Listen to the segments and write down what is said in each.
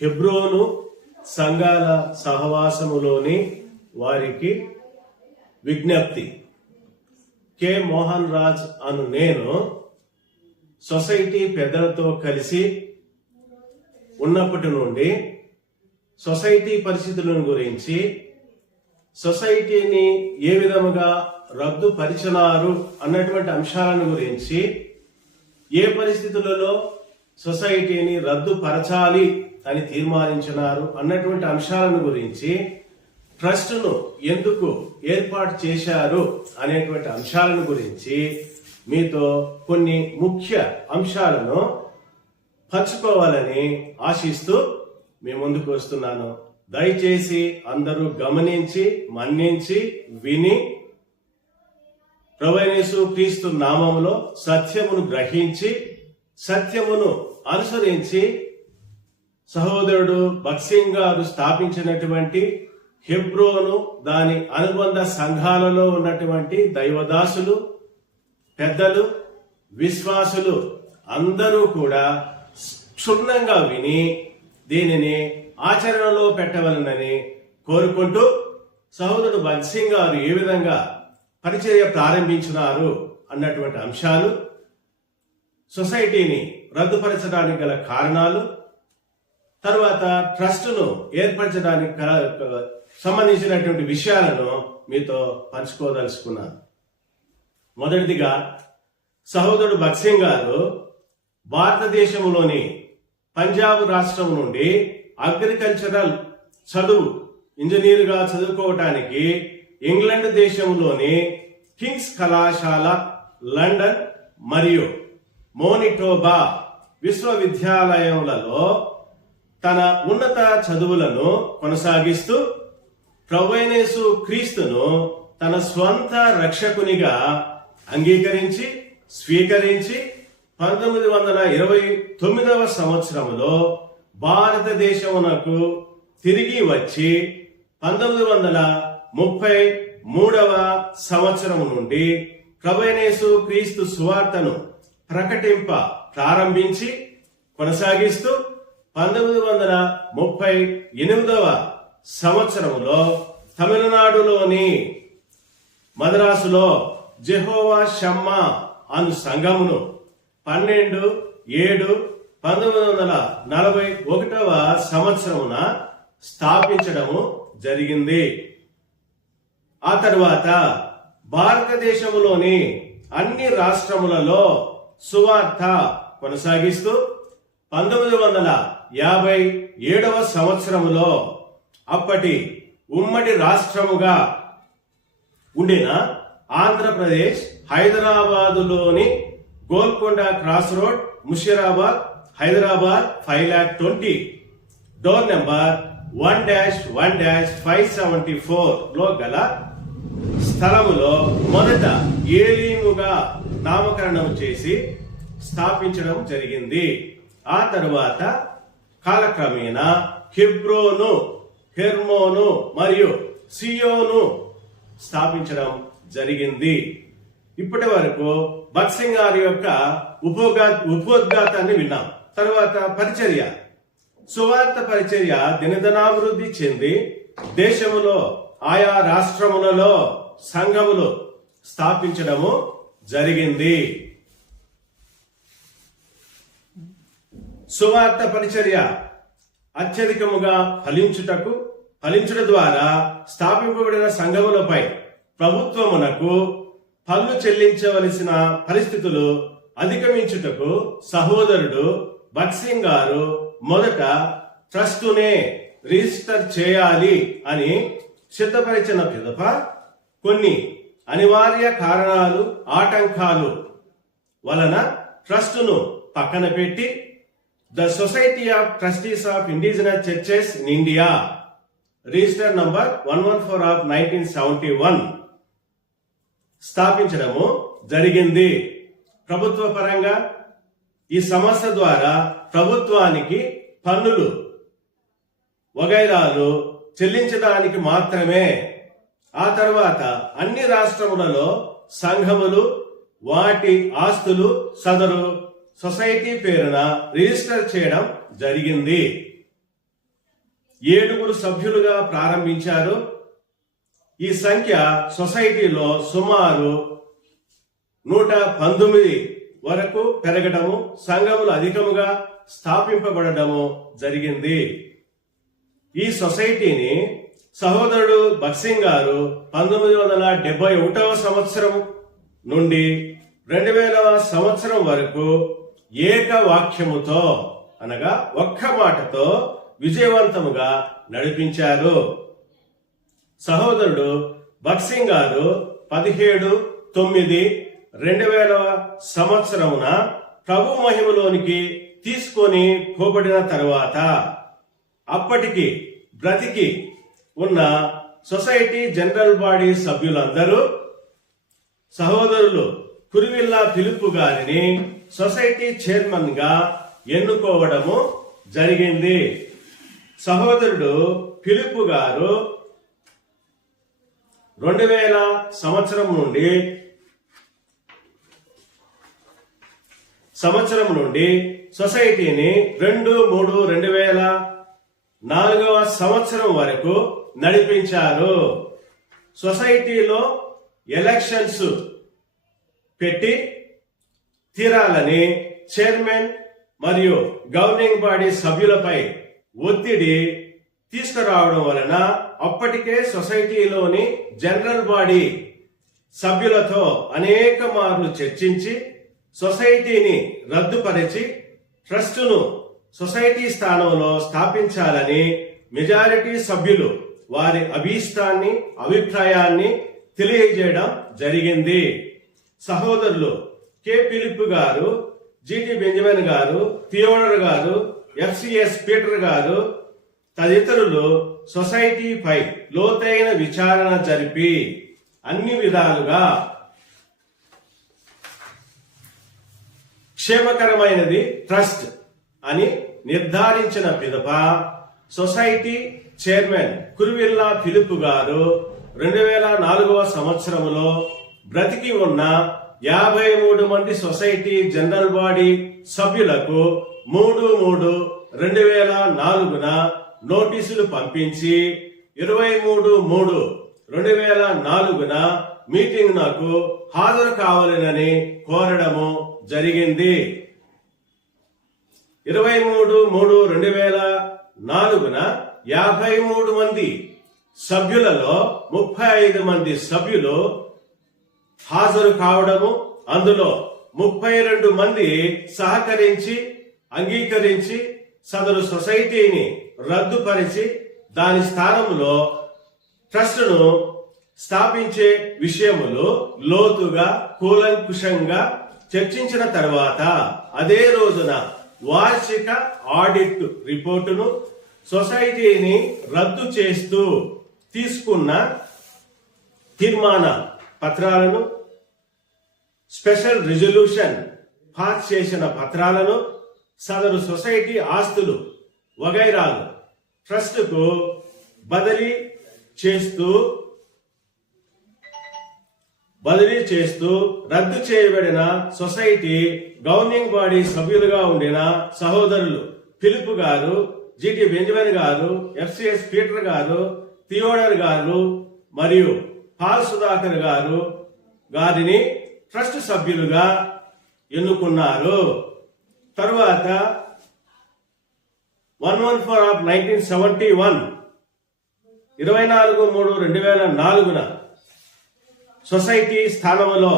హెబ్రోను సంఘాల సహవాసములోని వారికి విజ్ఞప్తి. కె మోహన్ రాజ్ అను నేను సొసైటీ పెద్దలతో కలిసి ఉన్నప్పటి నుండి సొసైటీ పరిస్థితులను గురించి, సొసైటీని ఏ విధముగా రద్దు పరిచినారు అన్నటువంటి అంశాలను గురించి, ఏ పరిస్థితులలో సొసైటీని రద్దుపరచాలి అని తీర్మానించినారు అన్నటువంటి అంశాలను గురించి, ట్రస్టును ఎందుకు ఏర్పాటు చేశారు అనేటువంటి అంశాలను గురించి మీతో కొన్ని ముఖ్య అంశాలను పంచుకోవాలని ఆశిస్తూ మీ ముందుకు వస్తున్నాను. దయచేసి అందరూ గమనించి, మన్నించి, విని ప్రభువైన యేసుక్రీస్తు నామములో సత్యమును గ్రహించి, సత్యమును అనుసరించి సహోదరుడు భక్సింగ్ గారు స్థాపించినటువంటి హెబ్రోను, దాని అనుబంధ సంఘాలలో ఉన్నటువంటి దైవదాసులు, పెద్దలు, విశ్వాసులు అందరూ కూడా క్షుణ్ణంగా విని దీనిని ఆచరణలో పెట్టవలనని కోరుకుంటూ, సహోదరుడు భక్సింగ్ గారు ఏ విధంగా పరిచర్య ప్రారంభించినారు అన్నటువంటి అంశాలు, సొసైటీని రద్దుపరచడానికి గల కారణాలు, తర్వాత ట్రస్టును ఏర్పరచడానికి సంబంధించినటువంటి విషయాలను మీతో పంచుకోదలుచుకున్నాను. మొదటిదిగా, సహోదరుడు భక్సింగ్ గారు భారతదేశంలోని పంజాబ్ రాష్ట్రం నుండి అగ్రికల్చరల్ చదువు, ఇంజనీరుగా చదువుకోవటానికి ఇంగ్లాండ్ దేశంలోని కింగ్స్ కళాశాల లండన్ మరియు మోనిటోబా విశ్వవిద్యాలయములలో తన ఉన్నత చదువులను కొనసాగిస్తూ ప్రభువైన యేసుక్రీస్తును తన స్వంత రక్షకునిగా అంగీకరించి స్వీకరించి 1929 సంవత్సరంలో భారతదేశమునకు తిరిగి వచ్చి 1933 సంవత్సరం నుండి ప్రభువైన యేసుక్రీస్తు సువార్తను ప్రకటింప ప్రారంభించి కొనసాగిస్తూ 1938 సంవత్సరంలో తమిళనాడులోని మద్రాసులో జెహోవా షమ్మా అను సంఘమును 12/7/1941 సంవత్సరమున స్థాపించడము జరిగింది. ఆ తరువాత భారతదేశంలోని అన్ని రాష్ట్రములలో సువార్త కొనసాగిస్తూ 1957 సంవత్సరములో అప్పటి ఉమ్మడి రాష్ట్రముగా ఉండిన ఆంధ్రప్రదేశ్ హైదరాబాదులోని Golconda cross road, Musheerabad, Hyderabad 5,20,000 door number 1-1-574 లో గల స్థలములో మొదట ఏలీముగా నామకరణం చేసి స్థాపించడం జరిగింది. ఆ తరువాత కాలక్రమేణా హెబ్రోను, హెర్మోను మరియు సియోను స్థాపించడం జరిగింది. ఇప్పటి వరకు భక్సింగ్ గారి యొక్క ఉపోద్ఘాతాన్ని విన్నాం. తర్వాత పరిచర్య, సువార్త పరిచర్య దినదినాభివృద్ధి చెంది దేశములో ఆయా రాష్ట్రములలో సంఘములు స్థాపించడము జరిగింది. సువార్త పరిచర్య అత్యధికముగా ఫలించుట ద్వారా స్థాపింపబడిన సంఘములపై ప్రభుత్వమునకు పన్ను చెల్లించవలసిన పరిస్థితులు అధిగమించుటకు సహోదరుడు భక్సింగ్ గారు మొదట ట్రస్టునే రిజిస్టర్ చేయాలి అని సిద్ధపరిచిన పిదప కొన్ని అనివార్య కారణాలు, ఆటంకాలు వలన ట్రస్టును పక్కన పెట్టి the society of trustees of indigenous churches in India register number 114 of 1971 స్థాపించడము జరిగింది. ప్రభుత్వ పరంగా ఈ సంస్థ ద్వారా ప్రభుత్వానికి పన్నులు వగైరాలు చెల్లించడానికి మాత్రమే. ఆ తర్వాత అన్ని రాష్ట్రములలో సంఘములు వాటి ఆస్తులు సదరు సొసైటీ పేరున రిజిస్టర్ చేయడం జరిగింది. 7 సభ్యులుగా ప్రారంభించారు. ఈ సంఖ్య సొసైటీలో సుమారు 119 వరకు పెరగడము, సంఘములు అధికముగా స్థాపింపబడము జరిగింది. ఈ సొసైటీని సహోదరుడు భక్సింగ్ గారు 1971వ సంవత్సరం నుండి 2000వ సంవత్సరం వరకు ఏకవాక్యముతో అనగా ఒక్క మాటతో విజయవంతముగా నడిపించారు. సహోదరుడు భక్సింగ్ గారు 17/9/2000వ సంవత్సరమున ప్రభు మహిమలోనికి తీసుకొని పోబడిన తరువాత అప్పటికి బ్రతికి ఉన్న సొసైటీ జనరల్ బాడీ సభ్యులందరూ సహోదరులు కురివిల్లా ఫిలిప్ గారిని సొసైటీ చైర్మన్ గా ఎన్నుకోవడము జరిగింది. సహోదరుడు ఫిలిప్ గారు 2000 సంవత్సరం నుండి సొసైటీని 2/3/2004వ సంవత్సరం వరకు నడిపించారు. సొసైటీలో ఎలక్షన్స్ పెట్టి తీరాలని చైర్మన్ మరియు గవర్నింగ్ బాడీ సభ్యులపై ఒత్తిడి తీసుకురావడం వలన అప్పటికే సొసైటీలోని జనరల్ బాడీ సభ్యులతో అనేక మార్లు చర్చించి సొసైటీని రద్దుపరిచి ట్రస్టును సొసైటీ స్థానంలో స్థాపించాలని మెజారిటీ సభ్యులు వారి అభిప్రాయాన్ని తెలియజేయడం జరిగింది. సహోదరులు కె ఫిలిప్ గారు, జిటి బెంజమిన్ గారు, థియోడర్ గారు, ఎఫ్సిఎస్ పీటర్ గారు తదితరులు సొసైటీపై లోతైన విచారణ జరిపి అన్ని విధాలుగా క్షేమకరమైనది ట్రస్ట్ అని నిర్ధారించిన పిదప సొసైటీ చైర్మన్ కురివిల్లా ఫిలిప్ గారు 2004వ సంవత్సరంలో బ్రతికి ఉన్న 53 మంది సొసైటీ జనరల్ బాడీ సభ్యులకు 3/3/2004న నోటీసులు పంపించి 23/3/2004న మీటింగ్ నాకు హాజరు కావాలని కోరడము జరిగింది. 23/3/2004న 53 మంది సభ్యులలో 35 మంది సభ్యులు హాజరు కావడము, అందులో 32 మంది సహకరించి అంగీకరించి సదరు సొసైటీని రద్దుపరిచి దాని స్థానంలో ట్రస్టును స్థాపించే విషయములు లోతుగా కూలంకుషంగా చర్చించిన తర్వాత అదే రోజున వార్షిక ఆడిట్ రిపోర్టును సొసైటీని రద్దు చేస్తూ తీసుకున్న తీర్మాన పత్రాలను, స్పెషల్ రిజల్యూషన్ పాస్ చేసిన పత్రాలను, సదరు సొసైటీ ఆస్తులు వగైరాలు ట్రస్టుకు బదిలీ చేస్తూ రద్దు చేయబడిన సొసైటీ గవర్నింగ్ బాడీ సభ్యులుగా ఉండిన సహోదరులు ఫిలిప్ గారు, జిటి బెంజమిన్ గారు, ఎఫ్సిఎస్ పీటర్ గారు, థియోడర్ గారు మరియు పాల్ సుధాకర్ గారిని ట్రస్ట్ సభ్యులుగా ఎన్నుకున్నారు. తరువాత 114/1971 24/3/2004న సొసైటీ స్థానంలో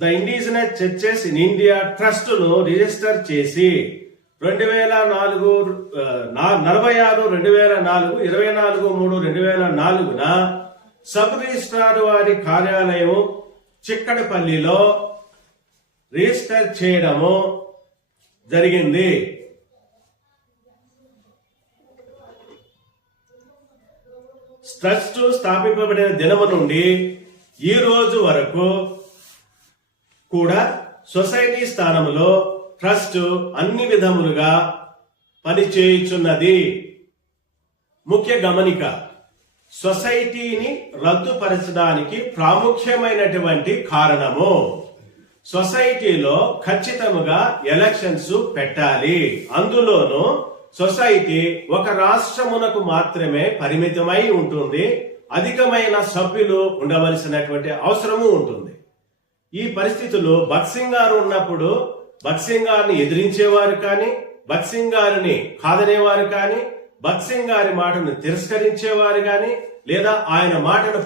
the indigenous churches in India trust ను రిజిస్టర్ చేసి 46/2004 24/3/2004న సబ్ రిజిస్ట్రార్ వారి కార్యాలయం చిక్కడపల్లిలో రిజిస్టర్ చేయడము జరిగింది. ట్రస్ట్ స్థాపింపబడిన దినము నుండి ఈ రోజు వరకు కూడా సొసైటీ స్థానంలో ట్రస్ట్ అన్ని విధములుగా పనిచేయుచున్నది. ముఖ్య గమనిక, సొసైటీని రద్దుపరచడానికి ప్రాముఖ్యమైనటువంటి కారణము సొసైటీలో ఖచ్చితంగా ఎలక్షన్స్ పెట్టాలి. అందులోనూ సొసైటీ ఒక రాష్ట్రమునకు మాత్రమే పరిమితమై ఉంటుంది. అధికమైన సభ్యులు ఉండవలసినటువంటి అవసరము ఉంటుంది. ఈ పరిస్థితుల్లో భగత్ సింగ్ గారు ఉన్నప్పుడు భగత్ సింగ్ గారిని ఎదిరించేవారు కానీ, భగత్ సింగ్ గారిని కాదనేవారు కానీ, భగత్ సింగ్ గారి మాటను తిరస్కరించేవారు కానీ, లేదా ఆయన మాటను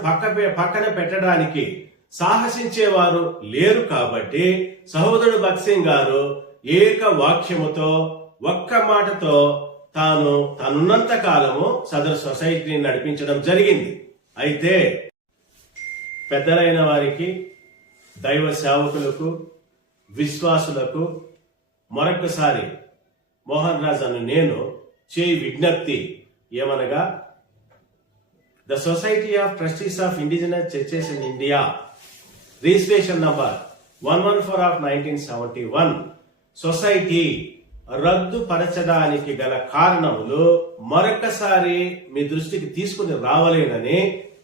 పక్కన పెట్టడానికి సాహసించేవారు లేరు. కాబట్టి సహోదరుడు భగత్ సింగ్ గారు ఏక వాక్యముతో ఒక్క మాటతో తానున్నంత కాలము సదరు సొసైటీని నడిపించడం జరిగింది. అయితే పెద్దలైన వారికి, దైవ సేవకులకు, విశ్వాసులకు మరొకసారి మోహన్ రాజ్ అను నేను చేయి విజ్ఞప్తి ఏమనగా, the society of trustees of indigenous churches in India registration number 114 of 1971 society రద్దుపరచడానికి గల కారణములు మరొకసారి మీ దృష్టికి తీసుకుని రావాలేనని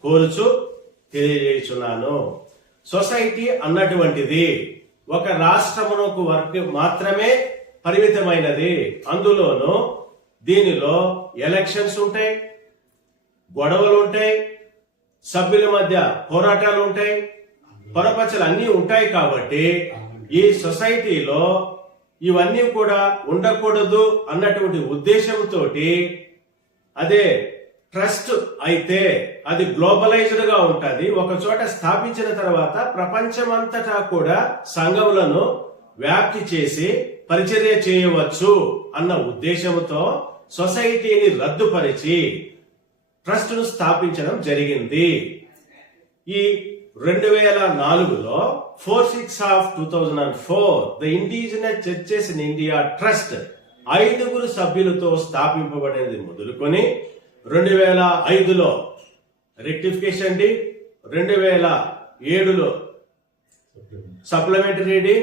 కోరుచు తెలియజేస్తున్నాను. సొసైటీ అన్నటువంటిది ఒక రాష్ట్రమునకు వరకు మాత్రమే పరిమితమైనది. అందులోనూ దీనిలో ఎలక్షన్స్ ఉంటాయి, గొడవలు ఉంటాయి, సభ్యుల మధ్య పోరాటాలు ఉంటాయి, పొరపచ్చలు అన్నీ ఉంటాయి. కాబట్టి ఈ సొసైటీలో ఇవన్నీ కూడా ఉండకూడదు అన్నటువంటి ఉద్దేశంతో అదే ట్రస్ట్ అయితే అది గ్లోబలైజ్డ్ గా ఉంటది. ఒక చోట స్థాపించిన తర్వాత ప్రపంచమంతటా కూడా సంఘములను వ్యాప్తి చేసి పరిచర్య చేయవచ్చు అన్న ఉద్దేశంతో సొసైటీని రద్దుపరిచి ట్రస్ట్ ను స్థాపించడం జరిగింది. ఈ 2004లో 4/6 of 2004 the indigenous churches in India trust 5 సభ్యులతో స్థాపింపబడినది మొదలుకొని 2005లో రెక్టిఫికేషన్ డి, 2007లో సప్లిమెంటరీ డి,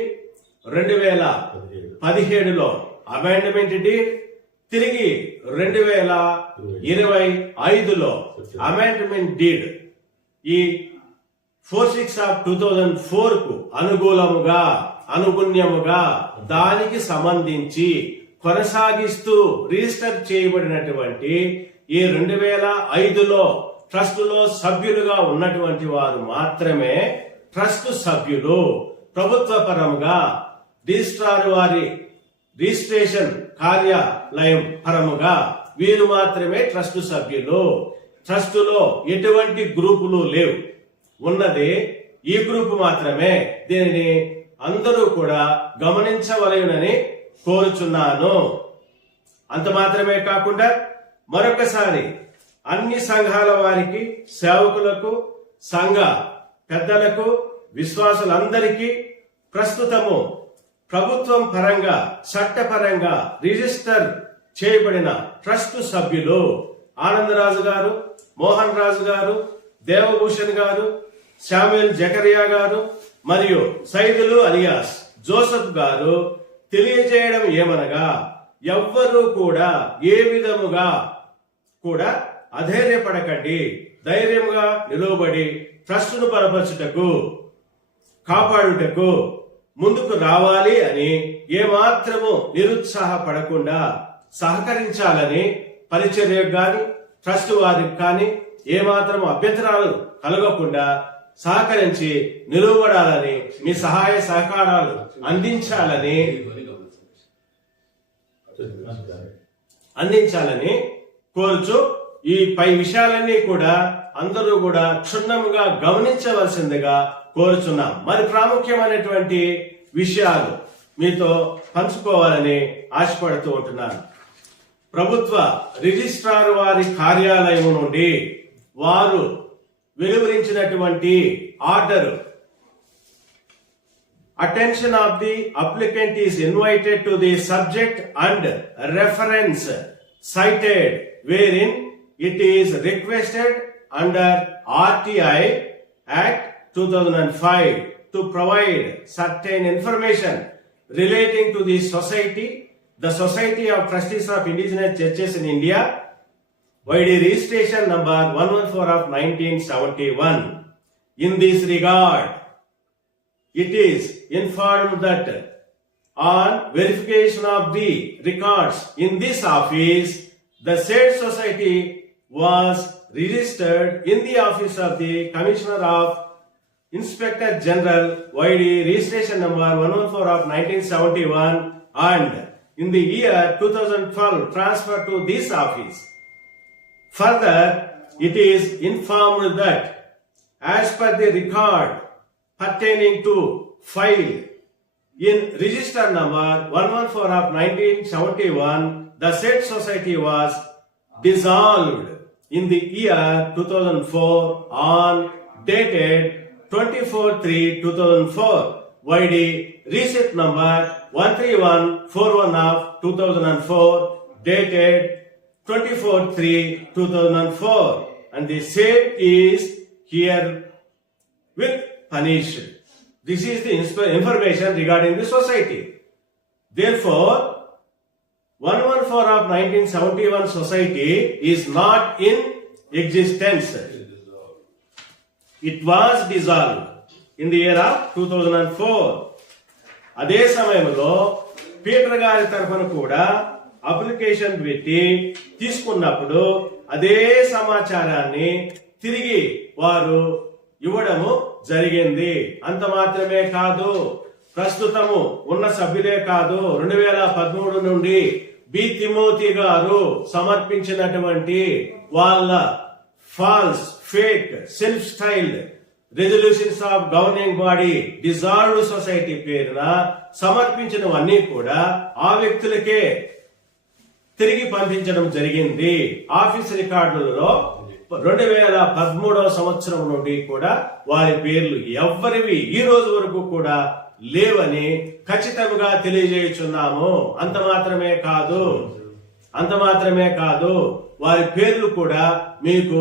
2017లో అమెండ్మెంట్ డి, తిరిగి 2025లో అమెండ్మెంట్ డీడ్ ఈ 4/6 ఆఫ్ 2004 కు అనుగుణ్యముగా దానికి సంబంధించి కొనసాగిస్తూ రిజిస్టర్ చేయబడినటువంటి ఈ 2005లో ట్రస్ట్ లో సభ్యులుగా ఉన్నటువంటి వారు మాత్రమే ట్రస్ట్ సభ్యులు. ప్రభుత్వ పరముగా రిజిస్ట్రార్ వారి రిజిస్ట్రేషన్ కార్యాలయం పరముగా వీరు మాత్రమే ట్రస్ట్ సభ్యులు. ట్రస్ట్ లో ఎటువంటి గ్రూపులు లేవు, ఉన్నది ఈ గ్రూప్ మాత్రమే. దీనిని అందరూ కూడా గమనించవలెనని కోరుచున్నాను. అంత మాత్రమే కాకుండా మరొకసారి అన్ని సంఘాల వారికి, సేవకులకు, సంఘ పెద్దలకు, విశ్వాసులందరికీ ప్రస్తుతము ప్రభుత్వం పరంగా చట్టపరంగా రిజిస్టర్ చేయబడిన ట్రస్ట్ సభ్యులు ఆనందరాజు గారు, మోహన్ రాజు గారు, దేవభూషణ్ గారు, శామ్యూల్ జకరియా గారు మరియు సైదులు అలియాస్ జోసెఫ్ గారు తెలియజేయడం ఏమనగా, ఎవ్వరూ కూడా ఏ విధముగా కూడా అధైర్యపడకండి, ధైర్యంగా నిలువబడి ట్రస్టును బలపరచుటకు, కాపాడుటకు ముందుకు రావాలి అని ఏమాత్రము నిరుత్సాహపడకుండా సహకరించాలని పరిచర్యకు గాని ట్రస్ట్ వారికి కానీ ఏమాత్రము అభ్యంతరాలు కలగకుండా సహకరించి నిలువబడాలని, మీ సహాయ సహకారాలు అందించాలని కోరుచు ఈ పై విషయాలన్నీ కూడా అందరూ కూడా క్షుణ్ణంగా గమనించవలసిందిగా కోరుచున్నాం. మరి ప్రాముఖ్యమైనటువంటి విషయాలు మీతో పంచుకోవాలని ఆశపడుతూ ఉంటున్నాను. ప్రభుత్వ రిజిస్ట్రార్ వారి కార్యాలయం నుండి వారు వెలువరించినటువంటి order, attention of the applicant is invited to the subject and reference cited wherein it is requested under RTI Act 2005 to provide certain information relating to the society, the Society of Trustees of Indigenous Churches in India, YD registration number 114 of 1971. In this regard, it is informed that on verification of the records in this office, the said society was registered in the office of the Commissioner of Inspector General YD registration number 114 of 1971 and in the year 2012 transferred to this office. Further, it is informed that as per the record pertaining to file in register number 114 of 1971, the said society was dissolved in the year 2004 on dated 24/3/2004 YD receipt number 13141 of 2004 dated 24/3/2004 and the same is here with punished. This is the information regarding the society. Therefore, 114 of 1971 society is not in existence. It was dissolved in the year of 2004. అదే సమయంలో Peter గారి తరఫున కూడా application పెట్టి తీసుకున్నప్పుడు అదే సమాచారాన్ని తిరిగి వారు ఇవ్వడము జరిగింది. అంత మాత్రమే కాదు, ప్రస్తుతము ఉన్న సభ్యులే కాదు, 2013 నుండి బి తిమోతి గారు సమర్పించినటువంటి వాళ్ళ false, fake, self styled resolutions of governing body dissolved society పేరున సమర్పించినవన్నీ కూడా ఆ వ్యక్తులకే తిరిగి పంపించడం జరిగింది. ఆఫీస్ రికార్డులలో 2013 సంవత్సరం నుండి కూడా వారి పేర్లు ఎవ్వరివి ఈ రోజు వరకు కూడా లేవని ఖచ్చితంగా తెలియజేయుచున్నాము. అంత మాత్రమే కాదు వారి పేర్లు కూడా మీకు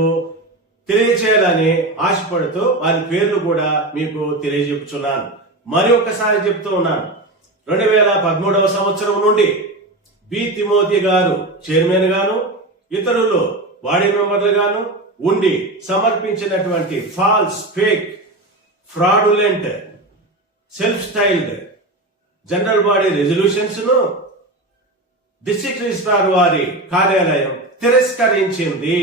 తెలియచేయాలని ఆశపడుతూ వారి పేర్లు కూడా మీకు తెలియజెప్పుచున్నాను. మరి ఒక్కసారి చెప్తూ ఉన్నాను, 2013 సంవత్సరం నుండి బి తిమోతి గారు చైర్మన్ గాను, ఇతరులు బాడీ మెంబర్లు గాను ఉండి సమర్పించినటువంటి false, fake, fraudulent, self styled general body resolutions ను డిస్ట్రిక్ట్ రిజిస్ట్రార్ వారి కార్యాలయం తిరస్కరించింది.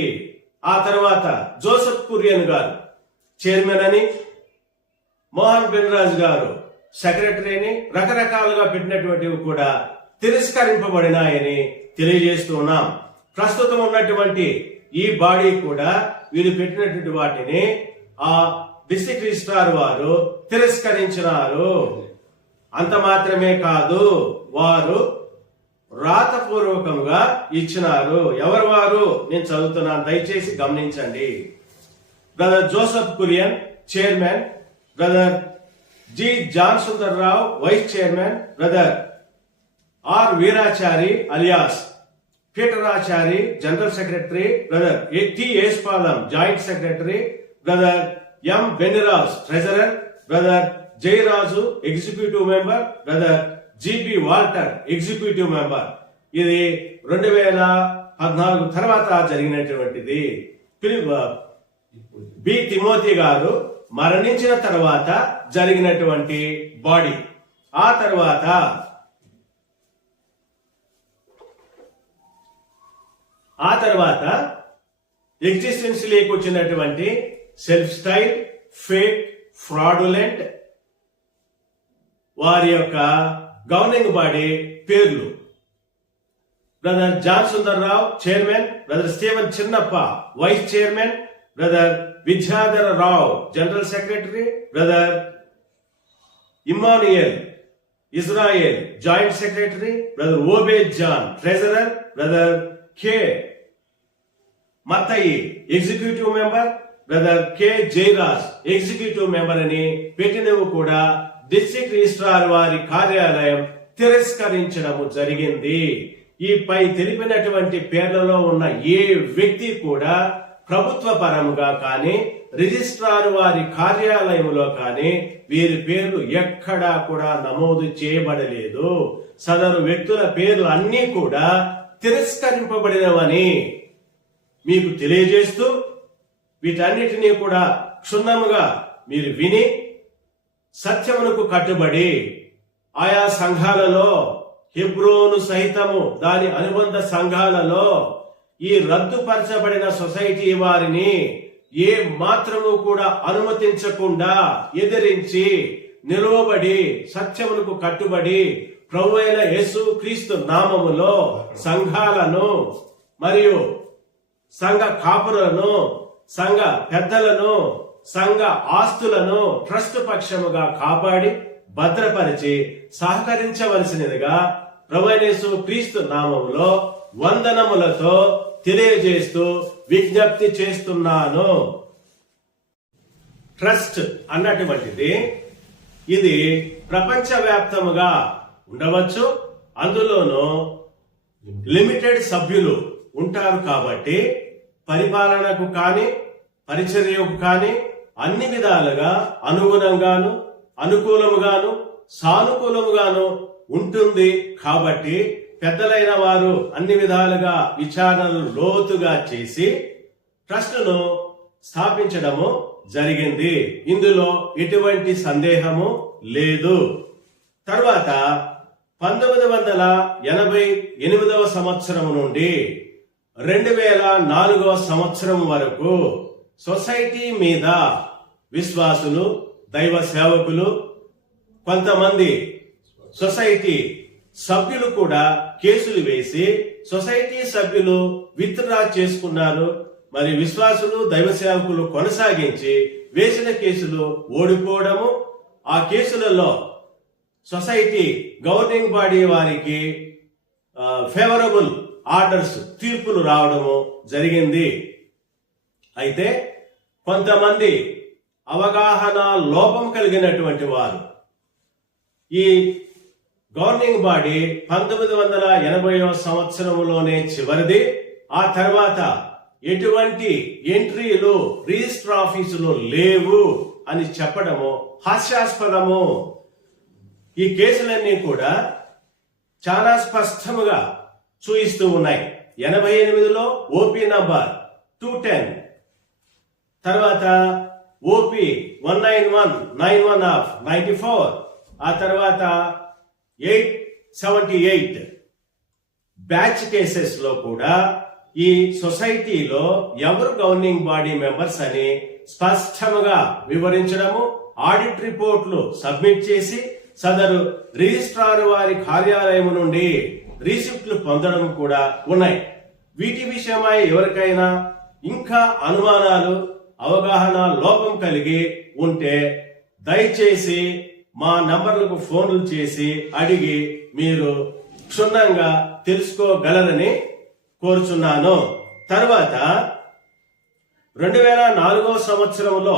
ఆ తర్వాత జోసెఫ్ కురియన్ గారు చైర్మన్ అని, మోహన్ బెన్రాజ్ గారు సెక్రటరీ అని రకరకాలుగా పెట్టినటువంటివి కూడా తిరస్కరింపబడినాయని తెలియజేస్తూ ఉన్నాం. ప్రస్తుతం ఉన్నటువంటి ఈ బాడీ కూడా వీళ్ళు పెట్టినటువంటి వాటిని ఆ డిస్ట్రిక్ట్ రిజిస్ట్రార్ వారు తిరస్కరించినారు. అంత మాత్రమే కాదు, వారు రాతపూర్వకంగా ఇచ్చినారు. ఎవరు వారు? నేను చదువుతున్నాను, దయచేసి గమనించండి. Brother Joseph Kurian chairman, brother G John Sundar Rao vice chairman, brother R Veerachari alias Peterachari general secretary, brother T Yespalam joint secretary, brother M Benniraj treasurer, brother Jayaraju executive member, brother G B Walter executive member. ఇది 2014 తర్వాత జరిగినటువంటిది. బి తిమోతి గారు మరణించిన తర్వాత జరిగినటువంటి బాడీ. ఆ తర్వాత existence లేకి వచ్చినటువంటి సెల్ఫ్ స్టైల్, ఫేక్, ఫ్రాడులెంట్ వారి యొక్క గవర్నింగ్ బాడీ పేర్లు: brother John Sundar Rao chairman, brother Steven Chinnappa vice chairman, brother Vidyadhara Rao general secretary, brother Emmanuel Israel joint secretary, brother Obed John treasurer, brother K Mathai executive member, brother K Jayaraj executive member అని పెట్టినవి కూడా district registrar వారి కార్యాలయం తిరస్కరించడము జరిగింది. ఈ పై తెలిపినటువంటి పేర్లలో ఉన్న ఏ వ్యక్తి కూడా ప్రభుత్వ పరముగా కానీ రిజిస్ట్రార్ వారి కార్యాలయంలో కానీ వీరి పేర్లు ఎక్కడా కూడా నమోదు చేయబడలేదు. సదరు వ్యక్తుల పేర్లు అన్నీ కూడా తిరస్కరింపబడినవని మీకు తెలియజేస్తూ వీటన్నిటినీ కూడా క్షుణ్ణముగా మీరు విని సత్యమునకు కట్టుబడి ఆయా సంఘాలలో, హెబ్రోను సహితము దాని అనుబంధ సంఘాలలో ఈ రద్దుపరచబడిన సొసైటీ వారిని ఏ మాత్రము కూడా అనుమతించకుండా ఎదిరించి నిలువబడి సత్యమునకు కట్టుబడి ప్రభువైన యేసు క్రీస్తు నామములో సంఘాలను మరియు సంఘ కాపులను, సంఘ పెద్దలను, సంఘ ఆస్తులను ట్రస్ట్ పక్షముగా కాపాడి భద్రపరిచి సహకరించవలసినదిగా ప్రభువైన యేసు క్రీస్తు నామములో వందనములతో తెలియజేస్తూ విజ్ఞప్తి చేస్తున్నాను. ట్రస్ట్ అన్నటువంటిది ఇది ప్రపంచవ్యాప్తముగా ఉండవచ్చు. అందులోనూ లిమిటెడ్ సభ్యులు ఉంటారు కాబట్టి పరిపాలనకు కానీ పరిచర్యకు కానీ అన్ని విధాలుగా అనుగుణంగాను, అనుకూలముగాను, సానుకూలముగాను ఉంటుంది. కాబట్టి పెద్దలైన వారు అన్ని విధాలుగా విచారణలు లోతుగా చేసి ట్రస్టును స్థాపించడము జరిగింది. ఇందులో ఎటువంటి సందేహము లేదు. తర్వాత 1988వ సంవత్సరం నుండి 2004వ సంవత్సరం వరకు సొసైటీ మీద విశ్వాసులు, దైవ సేవకులు, కొంతమంది సొసైటీ సభ్యులు కూడా కేసులు వేసి సొసైటీ సభ్యులు విత్డ్రా చేసుకున్నారు. మరి విశ్వాసులు, దైవ సేవకులు కొనసాగించి వేసిన కేసులు ఓడిపోవడము, ఆ కేసులలో సొసైటీ గవర్నింగ్ బాడీ వారికి ఫేవరబుల్ ఆర్డర్స్, తీర్పులు రావడము జరిగింది. అయితే కొంతమంది అవగాహన లోపం కలిగినటువంటి వారు ఈ గవర్నింగ్ బాడీ 1980వ సంవత్సరంలోనే చివరిది. ఆ తర్వాత ఎటువంటి ఎంట్రీలు రిజిస్టర్ ఆఫీసులో లేవు అని చెప్పడము హాస్యాస్పదము. ఈ కేసులన్నీ కూడా చాలా స్పష్టముగా చూయిస్తూ ఉన్నాయి. 88లో ఓపీ నంబర్ 210, తర్వాత ఓపీ 19191 ఆఫ్ 94, ఆ తర్వాత 878 బ్యాచ్ కేసెస్ లో కూడా ఈ సొసైటీలో ఎవరు గవర్నింగ్ బాడీ మెంబర్స్ అని స్పష్టముగా వివరించడము, ఆడిట్ రిపోర్ట్లు సబ్మిట్ చేసి సదరు రిజిస్ట్రార్ వారి కార్యాలయం నుండి రిసిప్ట్లు పొందడం కూడా ఉన్నాయి. వీటి విషయమై ఎవరికైనా ఇంకా అనుమానాలు, అవగాహన లోపం కలిగి ఉంటే దయచేసి మా నంబర్లకు ఫోన్లు చేసి అడిగి మీరు క్షుణ్ణంగా తెలుసుకోగలరని కోరుచున్నాను. తర్వాత 2004వ సంవత్సరంలో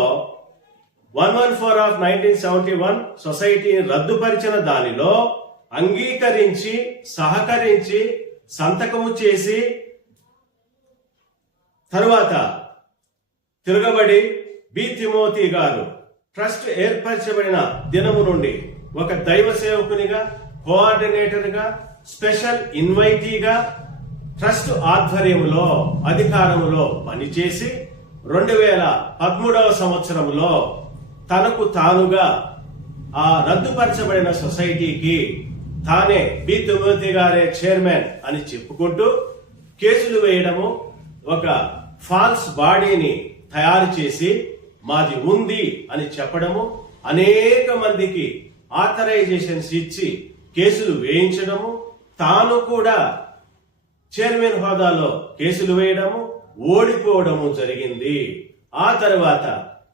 114 ఆఫ్ 1971 సొసైటీని రద్దుపరిచిన దానిలో అంగీకరించి, సహకరించి, సంతకము చేసి తరువాత తిరగబడి బి తిమోతి గారు ట్రస్ట్ ఏర్పరచబడిన దినము నుండి ఒక దైవ సేవకునిగా, కోఆర్డినేటర్ గా, స్పెషల్ ఇన్వైటీగా ట్రస్ట్ ఆధ్వర్యంలో అధికారములో పనిచేసి 2013వ సంవత్సరంలో తనకు తానుగా ఆ రద్దుపరచబడిన సొసైటీకి తానే బి తిమోతి గారే చైర్మన్ అని చెప్పుకుంటూ కేసులు వేయడము, ఒక ఫాల్స్ బాడీని తయారు చేసి మాది ఉంది అని చెప్పడము, అనేక మందికి ఆథరైజేషన్స్ ఇచ్చి కేసులు వేయించడము, తాను కూడా చైర్మన్ హోదాలో కేసులు వేయడము, ఓడిపోవడము జరిగింది. ఆ తర్వాత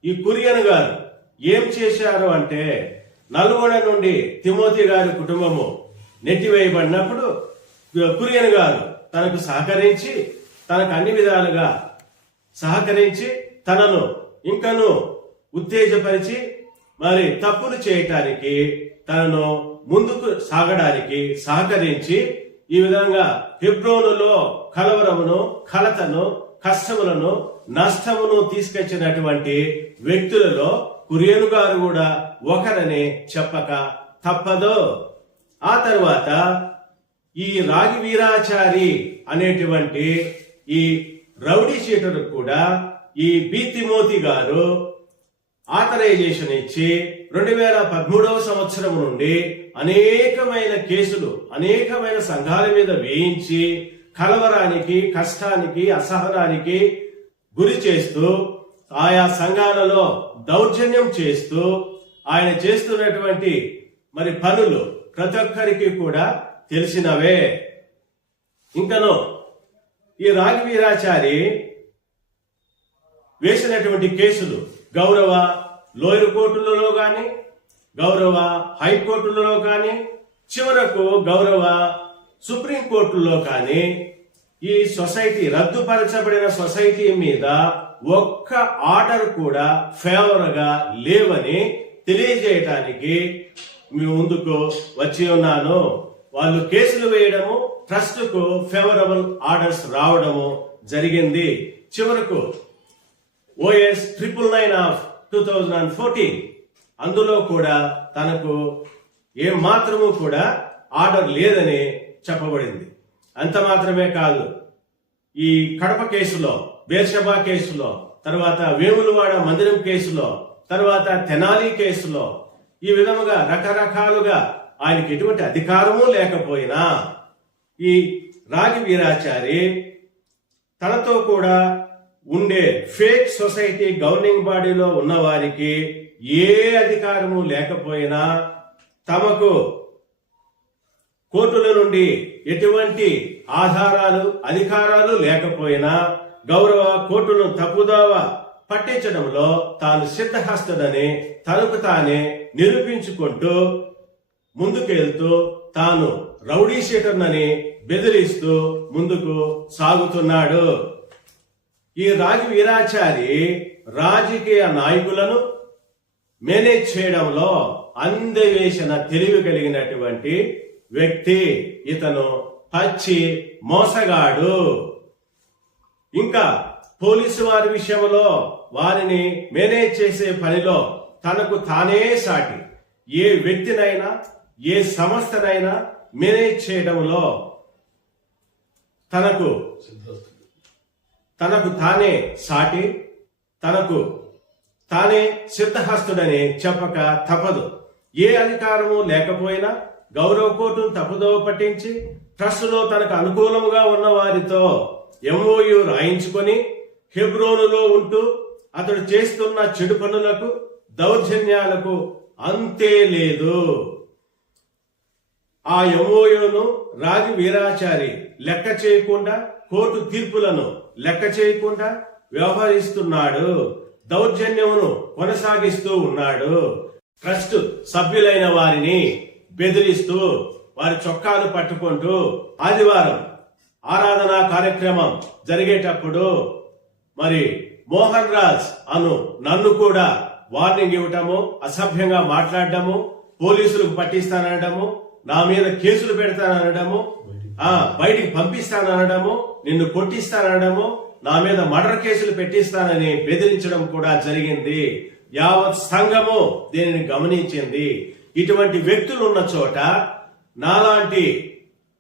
ఈ కురియన్ గారు ఏం చేశారు అంటే, నల్గొండ నుండి తిమోతి గారి కుటుంబము నెట్టివేయబడినప్పుడు కురియన్ గారు తనకు సహకరించి, తనకు అన్ని విధాలుగా సహకరించి తనను ఇంకను ఉత్తేజపరిచి మరి తప్పులు చేయటానికి, తనను ముందుకు సాగడానికి సహకరించి ఈ విధంగా హెబ్రోనులో కలవరమును, కలతను, కష్టములను, నష్టమును తీసుకొచ్చినటువంటి వ్యక్తులలో కురియను గారు కూడా ఒకరని చెప్పక తప్పదు. ఆ తర్వాత ఈ రాగి వీరాచారి అనేటువంటి ఈ రౌడీ షీటర్ కూడా ఈ బి తిమోతి గారు ఆథరైజేషన్ ఇచ్చి 2013వ సంవత్సరం నుండి అనేకమైన కేసులు అనేకమైన సంఘాల మీద వేయించి కలవరానికి, కష్టానికి, అసహనానికి గురి చేస్తూ ఆయా సంఘాలలో దౌర్జన్యం చేస్తూ ఆయన చేస్తున్నటువంటి పనులు ప్రతి ఒక్కరికి కూడా తెలిసినవే. ఇంకనో ఈ రాగి వీరాచారి వేసినటువంటి కేసులు గౌరవ లోయర్ కోర్టులలో గాని, గౌరవ హైకోర్టులలో కానీ, చివరకు గౌరవ సుప్రీంకోర్టులో కానీ ఈ సొసైటీ, రద్దుపరచబడిన సొసైటీ మీద ఒక్క ఆర్డర్ కూడా ఫేవర్ గా లేవని తెలియజేయటానికి మీ ముందుకు వచ్చి ఉన్నాను. వాళ్ళు కేసులు వేయడము, ట్రస్ట్ కు ఫేవరబుల్ ఆర్డర్స్ రావడము జరిగింది. చివరకు OS 999 ఆఫ్ 2014 అందులో కూడా తనకు ఏ మాత్రము కూడా ఆర్డర్ లేదని చెప్పబడింది. అంత మాత్రమే కాదు, ఈ కడప కేసులో, బేర్షబా కేసులో, తర్వాత వేములవాడ మందిరం కేసులో, తర్వాత తెనాలి కేసులో ఈ విధముగా రకరకాలుగా ఆయనకి ఎటువంటి అధికారము లేకపోయినా ఈ రాగి వీరాచారి తనతో కూడా ఉండే ఫేక్ సొసైటీ గవర్నింగ్ బాడీలో ఉన్న వారికి ఏ అధికారము లేకపోయినా, తమకు కోర్టుల నుండి ఎటువంటి ఆధారాలు, అధికారాలు లేకపోయినా గౌరవ కోర్టును తప్పుదోవ పట్టించడంలో తాను సిద్ధహస్తుడని తనకు తానే నిరూపించుకుంటూ ముందుకెళ్తూ తాను రౌడీ షీటర్నని బెదిరిస్తూ ముందుకు సాగుతున్నాడు. ఈ రాగి వీరాచారి రాజకీయ నాయకులను మేనేజ్ చేయడంలో అందవేసిన తెలివి కలిగినటువంటి వ్యక్తి. ఇతను పచ్చి మోసగాడు. ఇంకా పోలీసు వారి విషయంలో వారిని మేనేజ్ చేసే పనిలో తనకు తానే సాటి. ఏ వ్యక్తినైనా, ఏ సంస్థనైనా మేనేజ్ చేయడంలో తనకు తానే సాటి, తనకు తానే సిద్ధహస్తుడని చెప్పక తప్పదు. ఏ అధికారము లేకపోయినా గౌరవ కోర్టును తప్పుదోవ పట్టించి ట్రస్టులో తనకు అనుకూలముగా ఉన్న వారితో MOU రాయించుకొని హెబ్రోనులో ఉంటూ అతడు చేస్తున్న చెడు పనులకు, దౌర్జన్యాలకు అంతే లేదు. ఆ MOUను రాగి వీరాచారి లెక్క చేయకుండా, కోర్టు తీర్పులను లెక్క చేయకుండా వ్యవహరిస్తున్నాడు. దౌర్జన్యమును కొనసాగిస్తూ ఉన్నాడు. ట్రస్ట్ సభ్యులైన వారిని బెదిరిస్తూ, వారి చొక్కాలు పట్టుకుంటూ ఆదివారం ఆరాధనా కార్యక్రమం జరిగేటప్పుడు మోహన్ రాజ్ నన్ను కూడా వార్నింగ్ ఇవ్వటము, అసభ్యంగా మాట్లాడటము, పోలీసులకు పట్టిస్తానడము, నా మీద కేసులు పెడతానడము, బయటికి పంపిస్తానడము, నిన్ను కొట్టిస్తానడము, నా మీద మర్డర్ కేసులు పెట్టిస్తానని బెదిరించడం కూడా జరిగింది. యావత్ సంఘము దీనిని గమనించింది. ఇటువంటి వ్యక్తులు ఉన్న చోట నాలాంటి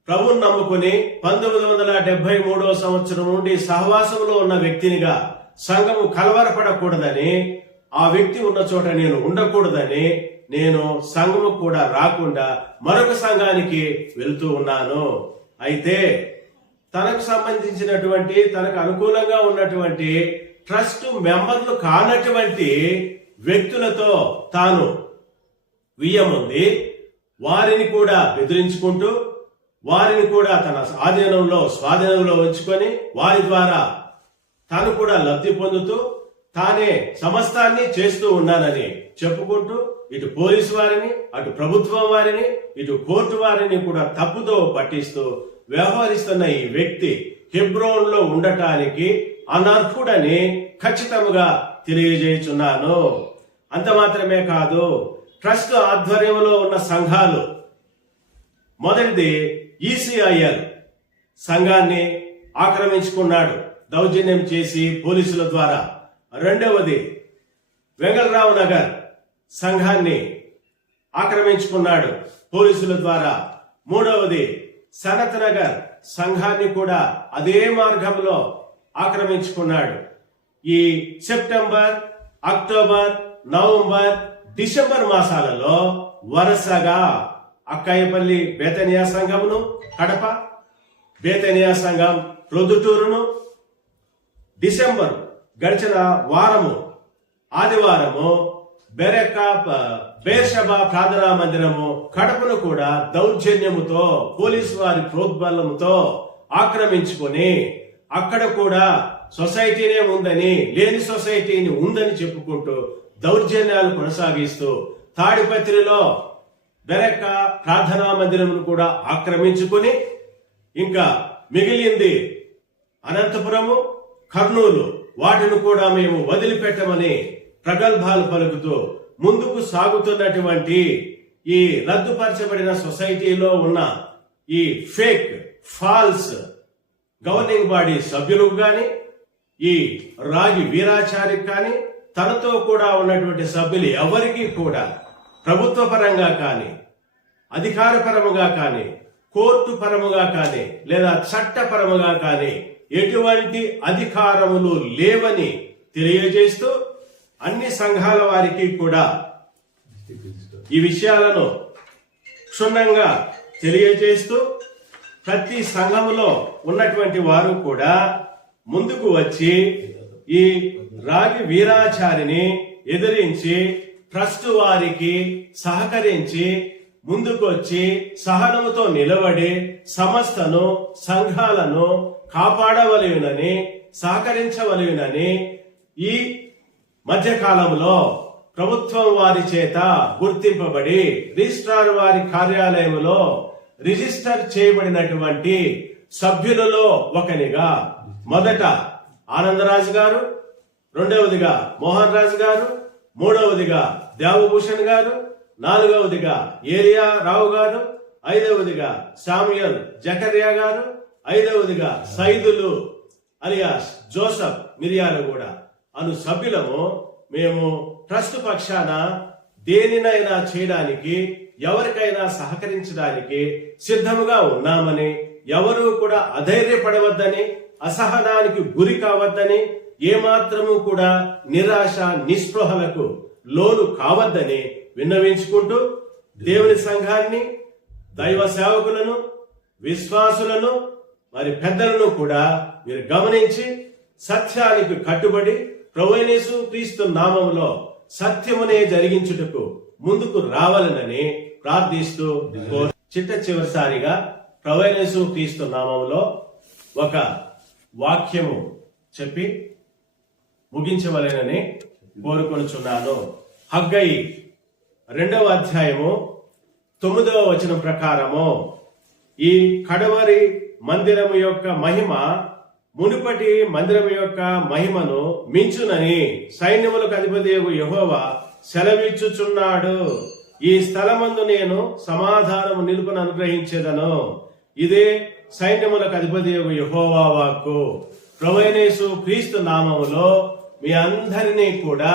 ప్రభుని నమ్ముకుని 1973 సంవత్సరం నుండి సహవాసంలో ఉన్న వ్యక్తినిగా సంఘము కలవరపడకూడదని, ఆ వ్యక్తి ఉన్న చోట నేను ఉండకూడదని నేను సంఘము కూడా రాకుండా మరొక సంఘానికి వెళ్తూ ఉన్నాను. అయితే తనకు సంబంధించినటువంటి, తనకు అనుకూలంగా ఉన్నటువంటి ట్రస్ట్ మెంబర్లు కానటువంటి వ్యక్తులతో తాను వియ్యముంది వారిని కూడా బెదిరించుకుంటూ, వారిని కూడా తన స్వాధీనంలో ఉంచుకొని వారి ద్వారా తాను కూడా లబ్ధి పొందుతూ తానే సమస్తాన్ని చేస్తూ ఉన్నానని చెప్పుకుంటూ ఇటు పోలీసు వారిని, అటు ప్రభుత్వం వారిని, ఇటు కోర్టు వారిని కూడా తప్పుతో పట్టిస్తూ వ్యవహరిస్తున్న ఈ వ్యక్తి హెబ్రోన్ లో ఉండటానికి అనర్హుడని ఖచ్చితంగా తెలియజేయుచున్నాను. అంత మాత్రమే కాదు, ట్రస్ట్ ఆధ్వర్యంలో ఉన్న సంఘాలు, మొదటిది ECIL సంఘాన్ని ఆక్రమించుకున్నాడు దౌర్జన్యం చేసి పోలీసుల ద్వారా. రెండవది వెంగళరావు నగర్ సంఘాన్ని ఆక్రమించుకున్నాడు పోలీసుల ద్వారా. మూడవది సనత్ నగర్ సంఘాన్ని కూడా అదే మార్గంలో ఆక్రమించుకున్నాడు. ఈ సెప్టెంబర్, అక్టోబర్, నవంబర్, డిసెంబర్ మాసాలలో వరుసగా అక్కాయపల్లి బేతనియా సంఘమును కడప, బేతనియా సంఘం ప్రొద్దుటూరును, డిసెంబర్ గడిచిన వారము ఆదివారము బేర్షబా ప్రార్థనా మందిరము కడపను కూడా దౌర్జన్యముతో పోలీసు వారి ప్రోద్బలముతో ఆక్రమించుకొని అక్కడ కూడా సొసైటీనే ఉందని, లేని సొసైటీని ఉందని చెప్పుకుంటూ దౌర్జన్యాలు కొనసాగిస్తూ తాడిపత్రిలో బెరక్క ప్రార్థనా మందిరమును కూడా ఆక్రమించుకుని, ఇంకా మిగిలింది అనంతపురము, కర్నూలు, వాటిని కూడా మేము వదిలిపెట్టమని ప్రగల్భాలు పలుకుతూ ముందుకు సాగుతున్నటువంటి ఈ రద్దుపరచబడిన సొసైటీలో ఉన్న ఈ ఫాల్స్ గవర్నింగ్ బాడీ సభ్యులకు గాని, ఈ రాగి వీరాచారికి కానీ, తనతో కూడా ఉన్నటువంటి సభ్యులు ఎవరికి కూడా ప్రభుత్వ పరంగా కానీ, అధికారపరముగా కానీ, కోర్టు పరముగా కానీ, లేదా చట్టపరముగా కానీ ఎటువంటి అధికారములు లేవని తెలియజేస్తూ అన్ని సంఘాల వారికి కూడా ఈ విషయాలను క్షుణ్ణంగా తెలియజేస్తూ ప్రతి సంఘములో ఉన్నటువంటి వారు కూడా ముందుకు వచ్చి ఈ రాగి వీరాచారిని ఎదిరించి ట్రస్ట్ వారికి సహకరించి ముందుకు వచ్చి సహనముతో నిలబడి సంస్థను, సంఘాలను కాపాడవలయునని, సహకరించవలయునని ఈ మధ్యకాలంలో ప్రభుత్వం వారి చేత గుర్తింపబడి రిజిస్ట్రార్ వారి కార్యాలయంలో రిజిస్టర్ చేయబడినటువంటి సభ్యులలో ఒకనిగా మొదట ఆనందరాజు గారు, రెండవదిగా మోహన్ రాజు గారు, మూడవదిగా దేవభూషణ్ గారు, నాలుగవదిగా ఏరియా రావు గారు, ఐదవదిగా శామ్యుయల్ జకర్యా గారు, ఐదవదిగా సైదులు అలియాస్ జోసఫ్ మిర్యాలగూడ అను సభ్యులము మేము ట్రస్ట్ పక్షాన దేనినైనా చేయడానికి, ఎవరికైనా సహకరించడానికి సిద్ధముగా ఉన్నామని, ఎవరు కూడా అధైర్యపడవద్దని, అసహనానికి గురి కావద్దని, ఏమాత్రము కూడా నిరాశ నిస్పృహలకు లోను కావద్దని విన్నవించుకుంటూ దేవుని సంఘాన్ని, దైవ సేవకులను, విశ్వాసులను, మరి పెద్దలను కూడా మీరు గమనించి సత్యానికి కట్టుబడి ప్రభువైన యేసు క్రీస్తు నామములో సత్యమునే జరిగించుటకు ముందుకు రావాలనని ప్రార్థిస్తూ చిట్ట చివరిసారిగా ప్రభువైన యేసు క్రీస్తు నామములో ఒక వాక్యము చెప్పి ముగించవలెనని కోరుకొనుచున్నాను. హగ్గయి 2వ అధ్యాయము 9వ వచనం ప్రకారము ఈ కడవరి మందిరము యొక్క మహిమ మునుపటి మందిరము యొక్క మహిమను మించునని సైన్యములకు అధిపతియగు యెహోవా సెలవిచ్చుచున్నాడు. ఈ స్థలమందు నేను సమాధానము నిలుపును అనుగ్రహించేదను. ఇదే సైన్యములకు అధిపతియగు యెహోవా వాక్కు. ప్రభువైన యేసు క్రీస్తు నామములో మీ అందరినీ కూడా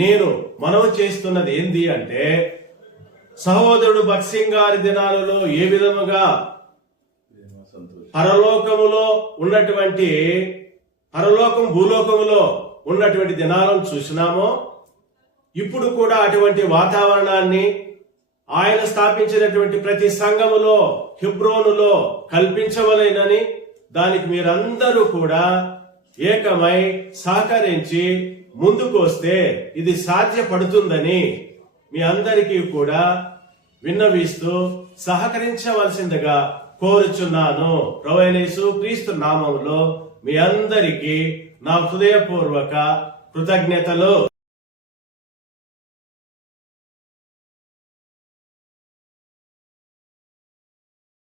నేను మనవి చేస్తున్నది ఏంది అంటే, సహోదరుడు భక్సింగ్ గారి దినాలలో ఏ విధముగా పరలోకములో ఉన్నటువంటి భూలోకములో ఉన్నటువంటి దినాలను చూసినామో, ఇప్పుడు కూడా అటువంటి వాతావరణాన్ని ఆయన స్థాపించినటువంటి ప్రతి సంఘములో, హెబ్రోనులో కల్పించవలెనని, దానికి మీరందరూ కూడా ఏకమై సహకరించి ముందుకు వస్తే ఇది సాధ్యపడుతుందని మీ అందరికీ కూడా విన్నవిస్తూ సహకరించవలసిందిగా కోరుచున్నాను. ప్రభువైన యేసు క్రీస్తు నామములో మీ అందరికీ నా హృదయపూర్వక కృతజ్ఞతలు.